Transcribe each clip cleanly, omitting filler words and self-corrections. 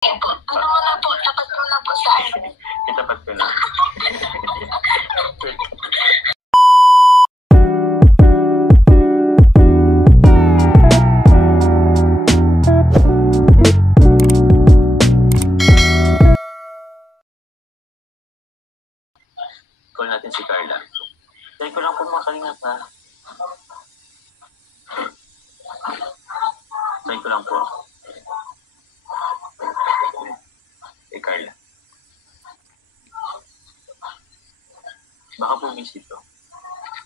po. Ano mo na po, tapat mo na po sa akin. Itapat ko na. Call natin si Carla. Try ko lang po makalingat ha. Try ko lang po. Carla. Baka po busy to.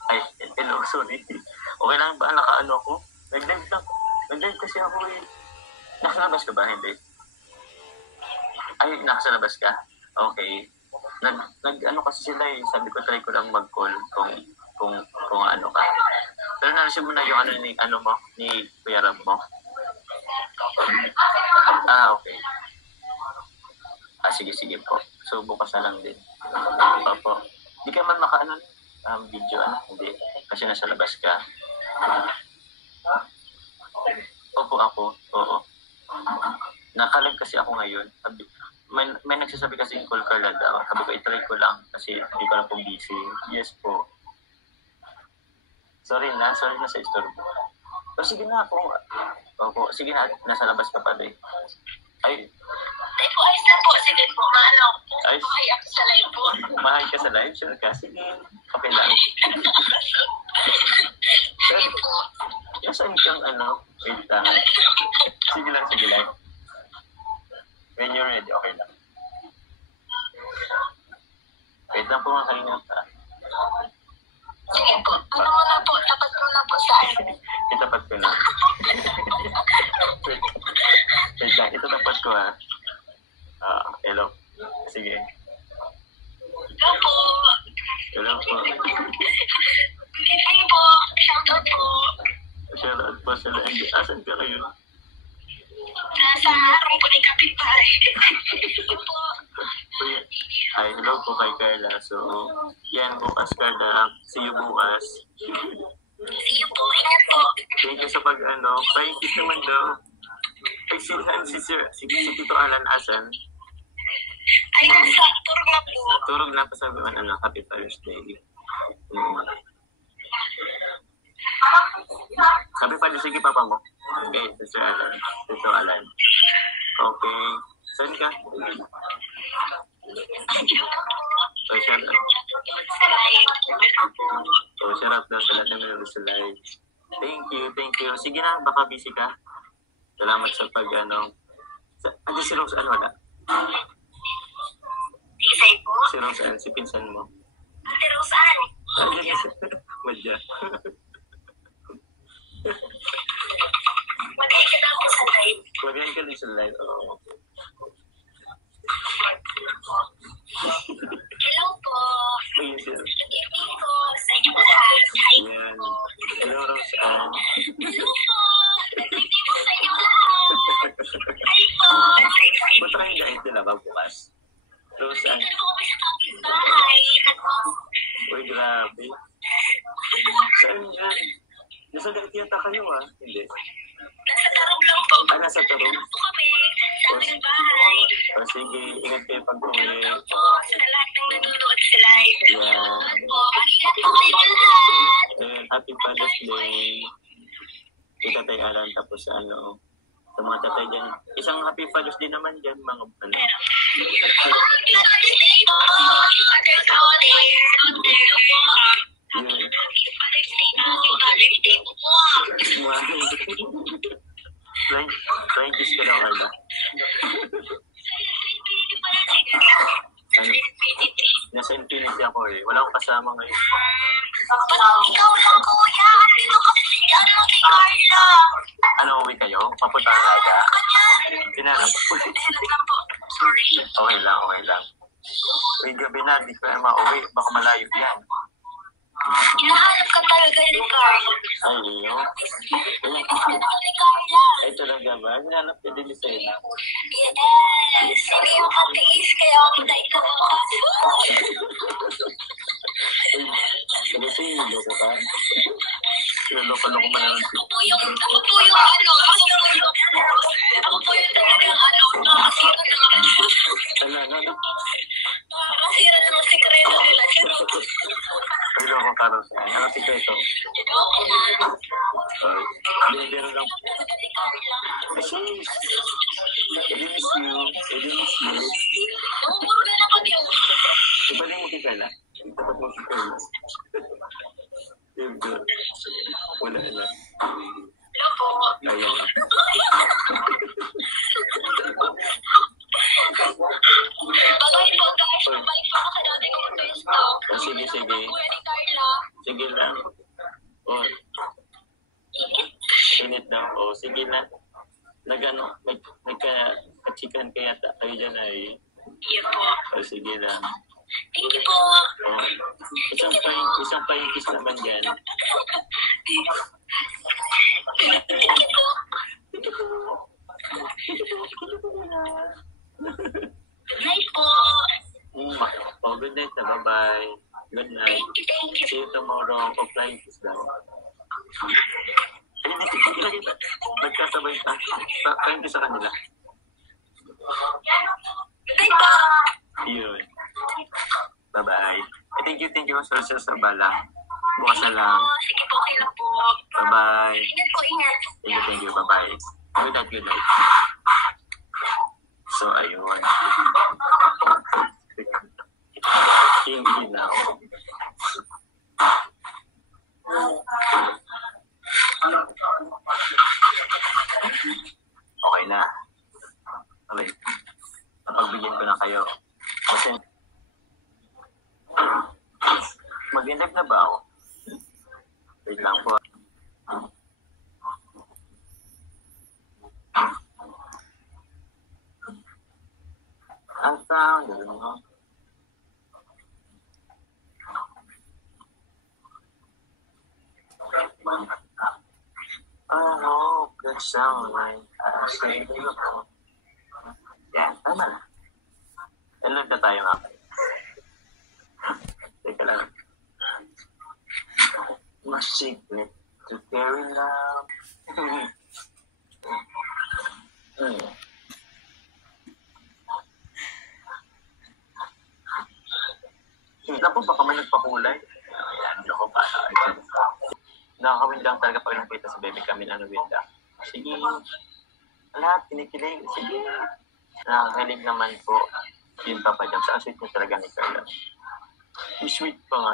Ay, hello, sorry. Okay lang ba? Nakaano ako? Nag-live lang. Nag-live kasi ako eh. Nakasalabas ka ba? Hindi. Ay, nakasalabas ka? Okay. Nag-ano kasi sila eh. Sabi ko, try ko lang mag-call kung ano ka. Pero nalasip mo na yung ano ni, ano mo, ni Kuya Rab mo? Ah, okay. Sige po. So, bukas na lang din. Opo. Di ka man makaano video, ano? Hindi. Kasi nasa labas ka. Opo ako. Oo. Nakalag kasi ako ngayon. May nagsasabi kasi yung call Carla daw. Sabi ko, itry ko lang kasi hindi ko lang po busy. Yes po. Sorry na sa istorbo. O sige na ako. Opo. Sige na. Nasa labas ka pa rin. Ay. Ay po, ayos na po. Sige po, maano. Ay. Mahay ako sa live po. Mahay ka sa live? Sure ka? Sige. Okay lang. Sige po. Nasaan kang ano? Wait lang. Sige lang. When you're ready, okay lang. Wait lang po mga kalingap ha. Sige po. Ano mo na po, tapat mo na po sa akin. Itapat ko na. Wait lang, itatapat ko ha. Hello. Sige. Hello po. Hello po. Hindi po. Shoutout po. Shoutout po sila. Asan ka kayo? Nasa harong po ng kapitbahay. Po. Hi, hello po kay Carla. So, yan bukas Carla. See you bukas. See you po. Ingat po. Thank you sa pag-ano. Paingkit naman daw. Ay, si Tito Alan asan? Ay, nasa turog na po. Turog na pa sabi man, Happy Thursday. Happy Thursday, sige papa mo. Okay, Tito Alan. Okay. Saan ka? So, shout out daw sa lahat ng mga sa live. Thank you. Sige na, baka busy ka. Salamat sa pag-ano. Si Rose, ano wala? Isay po. Si Rose, si pinsan mo. Si Rosan. Madya. Mag-hi ka daw sa live. Mag-hi ka din sa live, oo. Hello po. Ayun siya. Good evening po sa inyo lahat. Hi po. Hello, Rose. Hello po. Good evening po sa inyo lahat. Hi po. Punta kayo guys nila ba bukas? Rose, Dito po kami sa kapitbahay. Uy, grabe. Saan yan? Nasa dagat yata kayo Hindi. Nasa tarong lang po. Nasa tarong? Dito po kami sa aming bahay. O sige, ingat kayo pag-uwi. Hello po sa lahat ng nanonood sa live. Yeah. Po. Ingat po kayo lahat. Happy Father's Day. Kita tayo alam tapos sa mga tatay dyan. Isang Happy Father's Day naman dyan, mga ano. Flying kiss ka lang, Carla. Nasa Infinity ako eh. Wala akong kasama ngayon. Ikaw lang, kuya. Dito kasi si Carla. Ano, uwi kayo? Papunta ka aga? Tinanap po. Sorry. Okay lang. Uy, gabi na. Di ko mauwi. Baka malayo yan. Hinahanap ka talaga ni Carla. Ay, Leo. Hinahanap ka ni Carla. Ay, talaga ba? Hinahanap ka din sa inyo. Yes. Hindi yung katiis. Kaya ako na ikaw. Kasi loko ka. Loko-loko man naman. Ako po yung talagang ano, kasi Ano? Nakakasira ng sikreto nila. Pero ako karo sa ano sikreto? Biro lang. Kasi, I miss you. Ibalik mo kikala. Dapat mo kikala. Diba? Wala na. Ayan. Babay po guys, babalik po ako sa dati kong pwesto. Sige. Kuya ni Carla. Sige lang. Oh, init daw. Oh, sige na. Nagano, nagka-chicken kaya kayo dyan ay. Iya po. Oh, sige lang. Thank you po. Oh, isang flying kiss naman dyan. Good night po. Oh, good night na. Bye-bye. Good night. Thank you. See you tomorrow. Oh, flying kiss daw. Hindi, nagkasabay ka. Flying kiss sa kanila. Good night po. Yun. Bye-bye. Thank you, Sir Sabala. Bukas na lang. Sige po, okay lang po. Bye-bye. Ingat po, ingat. Thank you. Bye-bye. Good night. So, ayun. Yung ilaw. Okay na. Okay. Napagbigyan ko na kayo. Kasi, mag-in-live na ba ako? Wait lang po. I found it. I hope that someone has saved you. Yan, tama na. Download na tayo nga. Teka lang. My secret to carry love. Naku, baka may nagpakulay. Ayan, naku, paano. Nakakawin lang talaga pag nakita sa baby kami na nawinda. Sige. Lahat, kinikilig. Sige. Nakakahilig naman po. Yun pa dyan. Sa sweet niya talaga ni Carla. Sweet pa nga.